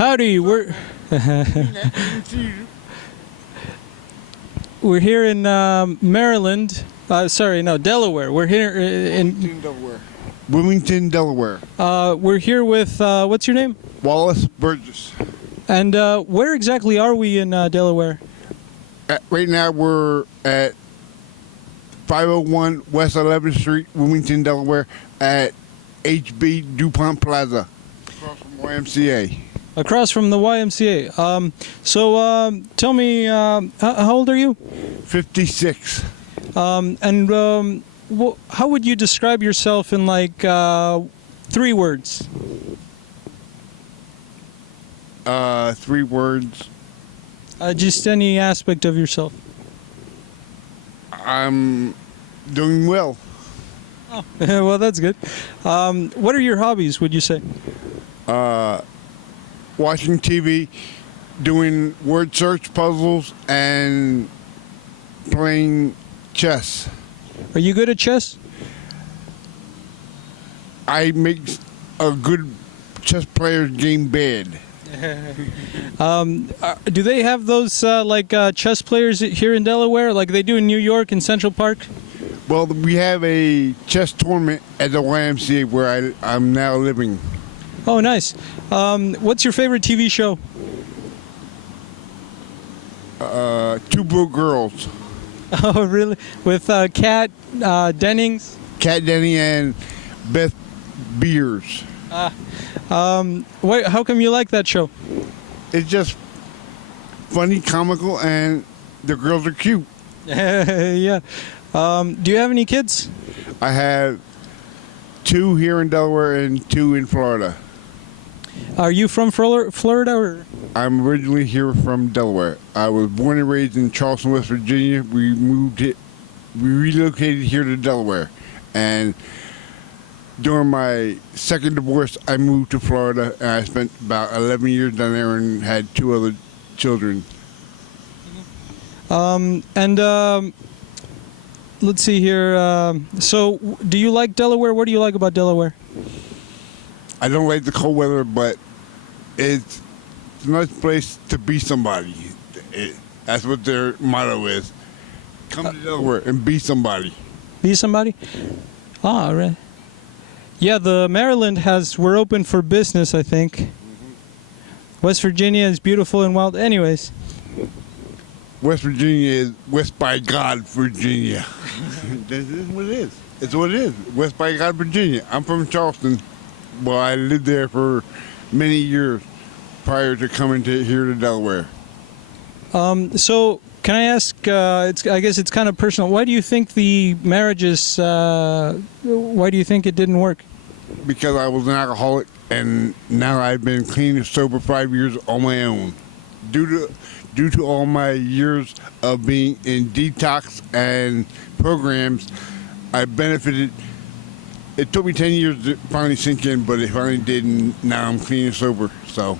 Howdy, we're here in Maryland. Sorry, no, Delaware. We're here in Delaware. Wilmington, Delaware. We're here with what's your name? Wallace Burgess. And where exactly are we in Delaware? Right now we're at 501 West 11th Street, Wilmington, Delaware, at HB DuPont Plaza, across from YMCA. Across from the YMCA. So tell me, how old are you? 56. And how would you describe yourself in like 3 words? 3 words. Just any aspect of yourself. I'm doing well. Oh, well, that's good. What are your hobbies, would you say? Watching TV, doing word search puzzles, and playing chess. Are you good at chess? I make a good chess player's game bad. Do they have those chess players here in Delaware, like they do in New York in Central Park? Well, we have a chess tournament at the YMCA where I'm now living. Oh, nice. What's your favorite TV show? Two Broke Girls. Oh, really? With Kat Dennings? Kat Denny and Beth Beers. How come you like that show? It's just funny, comical, and the girls are cute. Yeah. Do you have any kids? I have 2 here in Delaware and 2 in Florida. Are you from Florida? Or? I'm originally here from Delaware. I was born and raised in Charleston, West Virginia. We relocated here to Delaware, and during my second divorce, I moved to Florida, and I spent about 11 years down there and had 2 other children. Let's see here. So, do you like Delaware? What do you like about Delaware? I don't like the cold weather, but it's a nice place to be somebody. That's what their motto is. Come to Delaware and be somebody. Be somebody? Ah, right. Yeah, the Maryland we're open for business, I think. Mm-hmm. West Virginia is beautiful and wild. Anyways. West Virginia is West by God, Virginia. This is what it is. It's what it is. West by God, Virginia. I'm from Charleston. Well, I lived there for many years prior to coming here to Delaware. So, can I ask, I guess it's kind of personal, why do you think the marriages, why do you think it didn't work? Because I was an alcoholic, and now I've been clean and sober 5 years on my own. Due to all my years of being in detox and programs, I benefited. It took me 10 years to finally sink in, but it finally did, and now I'm clean and sober. So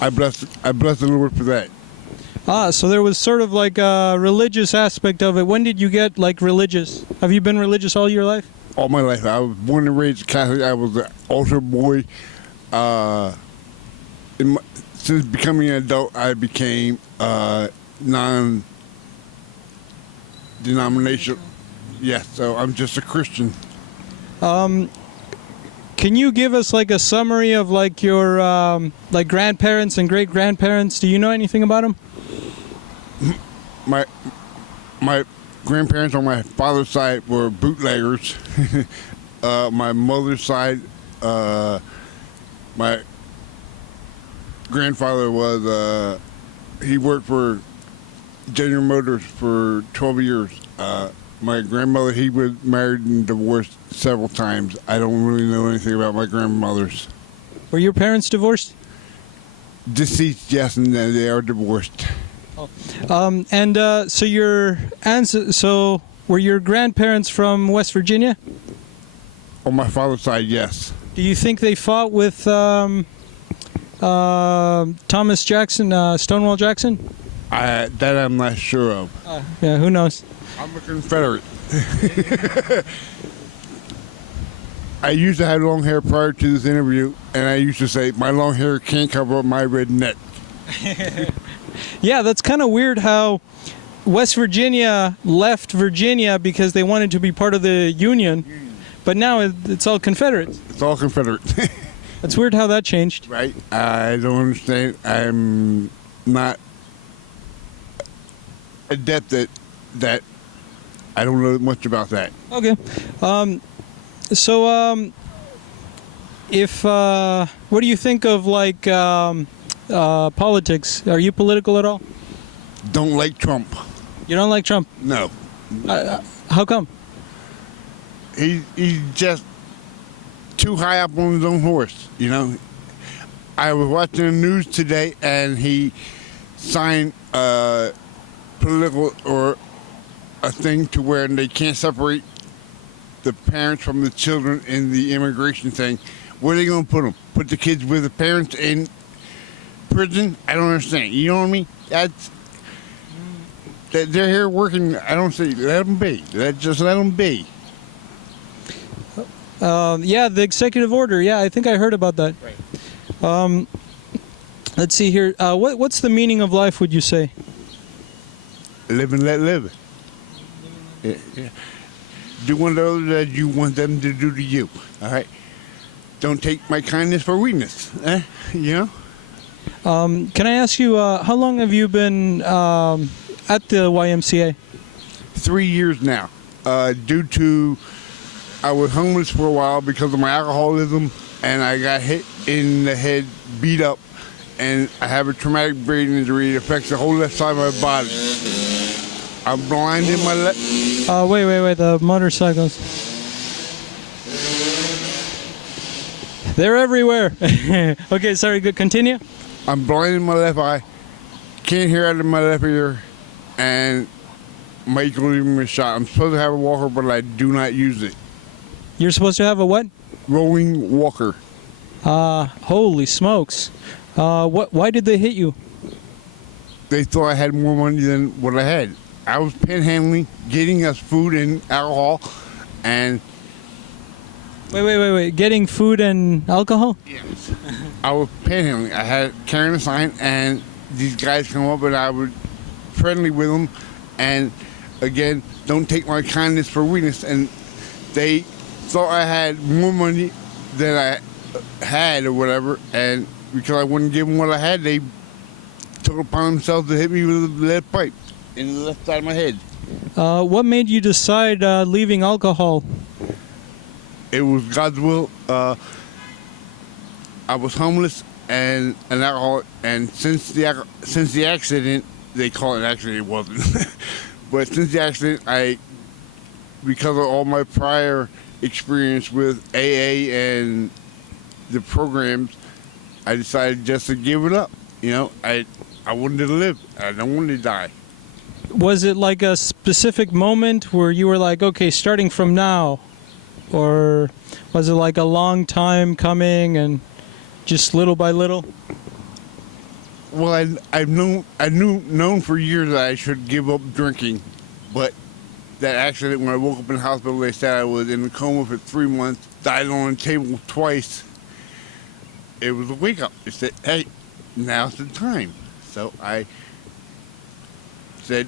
I bless the Lord for that. So there was sort of like a religious aspect of it. When did you get like religious? Have you been religious all your life? All my life. I was born and raised Catholic. I was an altar boy. Since becoming an adult, I became non-denominational. Yes, so I'm just a Christian. Can you give us like a summary of like your like grandparents and great grandparents? Do you know anything about them? My grandparents on my father's side were bootleggers. My mother's side, my grandfather was he worked for General Motors for 12 years. My grandmother, he was married and divorced several times. I don't really know anything about my grandmothers. Were your parents divorced? Deceased, yes, and they are divorced. Oh. So were your grandparents from West Virginia? On my father's side, yes. Do you think they fought with Thomas Jackson, Stonewall Jackson? That I'm not sure of. Yeah, who knows? I'm a Confederate. I used to have long hair prior to this interview, and I used to say, my long hair can't cover up my red neck. Yeah, that's kind of weird how West Virginia left Virginia because they wanted to be part of the Union, but now it's all Confederate. It's all Confederate. That's weird how that changed. Right? I don't understand. I'm not adept at that. I don't know much about that. Okay. So, what do you think of like politics? Are you political at all? Don't like Trump. You don't like Trump? No. How come? He's just too high up on his own horse, you know. I was watching the news today, and he signed a political or a thing to where they can't separate the parents from the children in the immigration thing. Where are they going to put them? Put the kids with the parents in prison? I don't understand. You know what I mean? They're here working. I don't say let them be. Just let them be. Yeah, the executive order. Yeah, I think I heard about that. Right. Let's see here. What's the meaning of life, would you say? Live and let live. Yeah, yeah. Do unto others as you want them to do to you. All right. Don't take my kindness for weakness. You know. Can I ask you, how long have you been at the YMCA? 3 years now. Due to I was homeless for a while because of my alcoholism, and I got hit in the head, beat up, and I have a traumatic brain injury. It affects the whole left side of my body. I'm blind in my left. Wait, the motorcycles. They're everywhere. Okay, sorry, good, continue. I'm blind in my left eye, can't hear out of my left ear, and my equilibrium is shot. I'm supposed to have a walker, but I do not use it. You're supposed to have a what? Rolling walker. Holy smokes. Why did they hit you? They thought I had more money than what I had. I was panhandling, getting us food and alcohol, and... Wait. Getting food and alcohol? Yes. I was panhandling. I had carrying a sign, and these guys come up, and I was friendly with them, and again, don't take my kindness for weakness, and they thought I had more money than I had or whatever, and because I wouldn't give them what I had, they took it upon themselves to hit me with a lead pipe in the left side of my head. What made you decide leaving alcohol? It was God's will. I was homeless and an alcoholic, and since the accident, they call it an accident, it wasn't. But since the accident, because of all my prior experience with AA and the programs, I decided just to give it up. You know, I wanted to live. I don't want to die. Was it like a specific moment where you were like, okay, starting from now? Or was it like a long time coming and just little by little? Well, I've known for years that I should give up drinking, but that accident, when I woke up in the hospital, they said I was in a coma for 3 months, died on a table twice. It was a wake up. They said, hey, now's the time. So I said,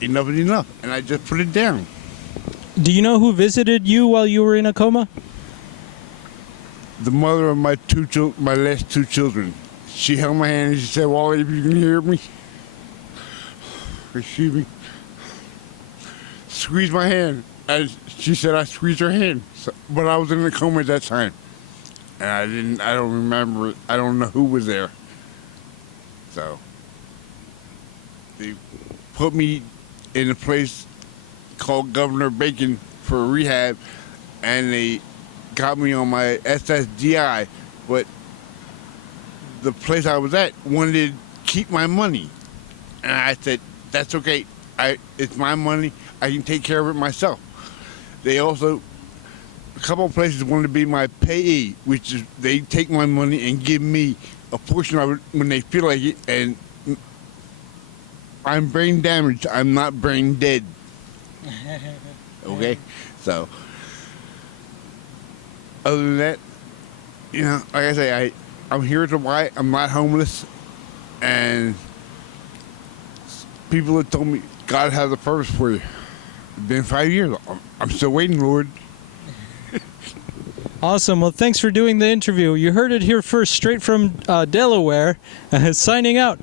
enough is enough, and I just put it down. Do you know who visited you while you were in a coma? The mother of my last two children. She held my hand and she said, Wally, if you can hear me, excuse me, squeeze my hand. She said I squeezed her hand, but I was in a coma at that time. And I don't remember, I don't know who was there. So, they put me in a place called Governor Bacon for rehab, and they got me on my SSDI, but the place I was at wanted to keep my money. And I said, that's okay, it's my money, I can take care of it myself. They also, a couple of places wanted to be my payee, which is they take my money and give me a portion of it when they feel like it, and I'm brain damaged, I'm not brain dead. Okay? So, other than that, like I say, I'm here to why I'm not homeless, and people have told me God has a purpose for you. It's been 5 years. I'm still waiting, Lord. Awesome. Well, thanks for doing the interview. You heard it here first, straight from Delaware. Signing out.